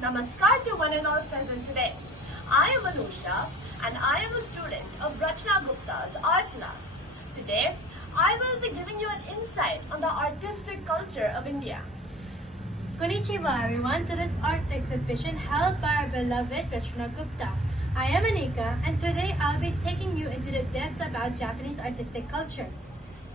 Namaskar to one and all present today. I am Anusha and I am a student of Rachna Gupta's art class. Today, I will be giving you an insight on the artistic culture of India. Konnichiwa everyone to this art exhibition held by our beloved Rachna Gupta. I am Anika and today I'll be taking you into the depths about Japanese artistic culture.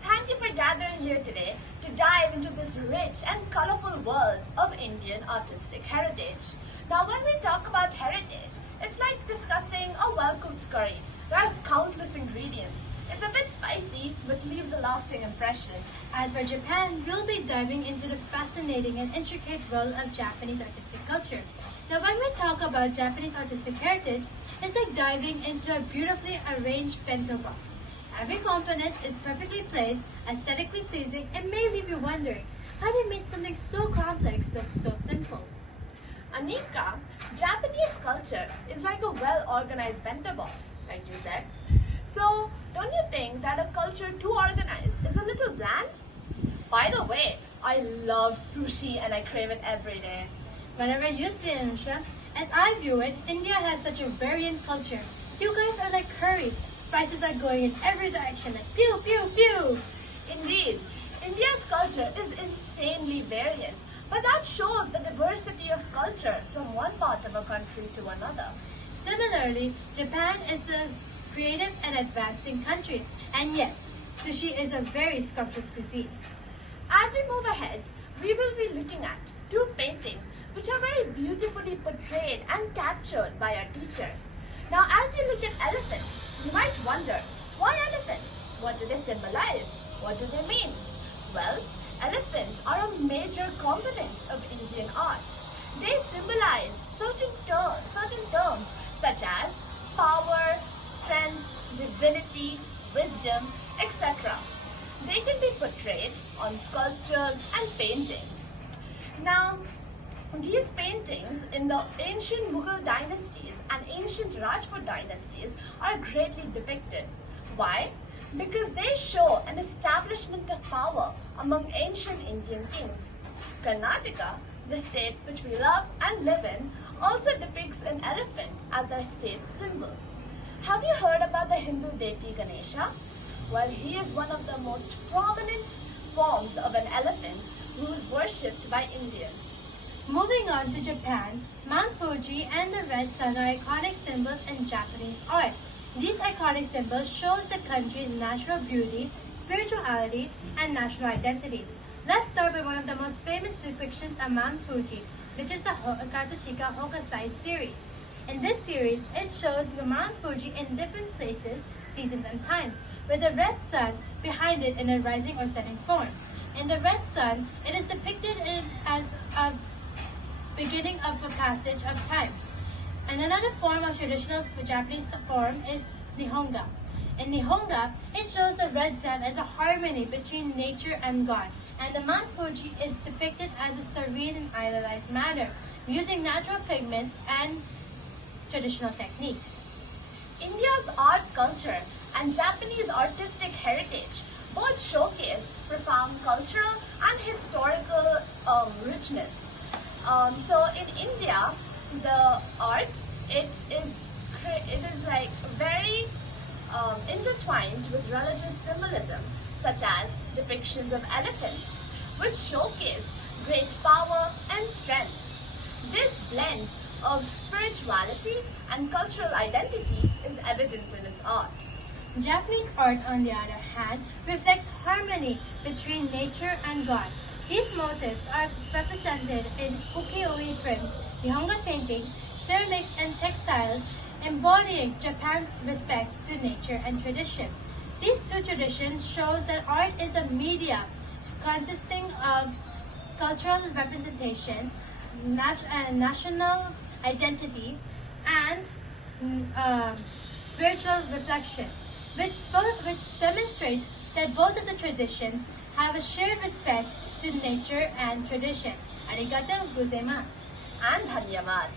Thank you for gathering here today to dive into this rich and colorful world of Indian artistic heritage. Now when we talk about heritage, it's like discussing a well-cooked curry. There are countless ingredients. It's a bit spicy but leaves a lasting impression. As for Japan, we'll be diving into the fascinating and intricate world of Japanese artistic culture. Now when we talk about Japanese artistic heritage, it's like diving into a beautifully arranged bento box. Every component is perfectly placed, aesthetically pleasing, and may leave you wondering how they made something so complex look so simple. Anika, Japanese culture is like a well-organized bento box, like you said. So, don't you think that a culture too organized is a little bland? By the way, I love sushi and I crave it every day. Whenever you see it, Anusha, as I view it, India has such a variant culture. You guys are like curry. Spices are going in every direction, like pew, pew, pew. Indeed, India's culture is insanely variant, but that shows the diversity of culture from one part of a country to another. Similarly, Japan is a creative and advancing country, and yes, sushi is a very scrumptious cuisine. As we move ahead, we will be looking at two paintings which are very beautifully portrayed and captured by our teacher. Now, as you look at elephants, you might wonder, why elephants? What do they symbolize? What do they mean? Well, elephants are a major component of Indian art. They symbolize certain terms such as power, strength, divinity, wisdom, etc. They can be portrayed on sculptures and paintings. Now, these paintings in the ancient Mughal dynasties and ancient Rajput dynasties are greatly depicted. Why? Because they show an establishment of power among ancient Indian kings. Karnataka, the state which we love and live in, also depicts an elephant as their state symbol. Have you heard about the Hindu deity Ganesha? Well, he is one of the most prominent forms of an elephant who is worshipped by Indians. Moving on to Japan, Mt. Fuji and the Red Sun are iconic symbols in Japanese art. These iconic symbols shows the country's natural beauty, spirituality, and national identity. Let's start with one of the most famous depictions of Mt. Fuji, which is the Katsushika Hokusai series. In this series, it shows the Mt. Fuji in different places, seasons, and times, with the red sun behind it in a rising or setting form. In the red sun, it is depicted as a beginning of a passage of time. And another form of traditional Japanese form is Nihonga. In Nihonga, it shows the red sun as a harmony between nature and God. And the Mt. Fuji is depicted as a serene and idealized manner, using natural pigments and traditional techniques. India's art culture and Japanese artistic heritage both showcase profound cultural and historical richness. So in India, the art, it is like very intertwined with religious symbolism, such as depictions of elephants, which showcase great power and strength. This blend of spirituality and cultural identity is evident in its art. Japanese art, on the other hand, reflects harmony between nature and God. These motifs are represented in ukiyo-e prints, Nihonga paintings, ceramics, and textiles, embodying Japan's respect to nature and tradition. These two traditions shows that art is a media consisting of cultural representation, national identity, and spiritual reflection, which demonstrates that both of the traditions have a shared respect to nature and tradition. Arigatou gozaimasu. And dhanyavad.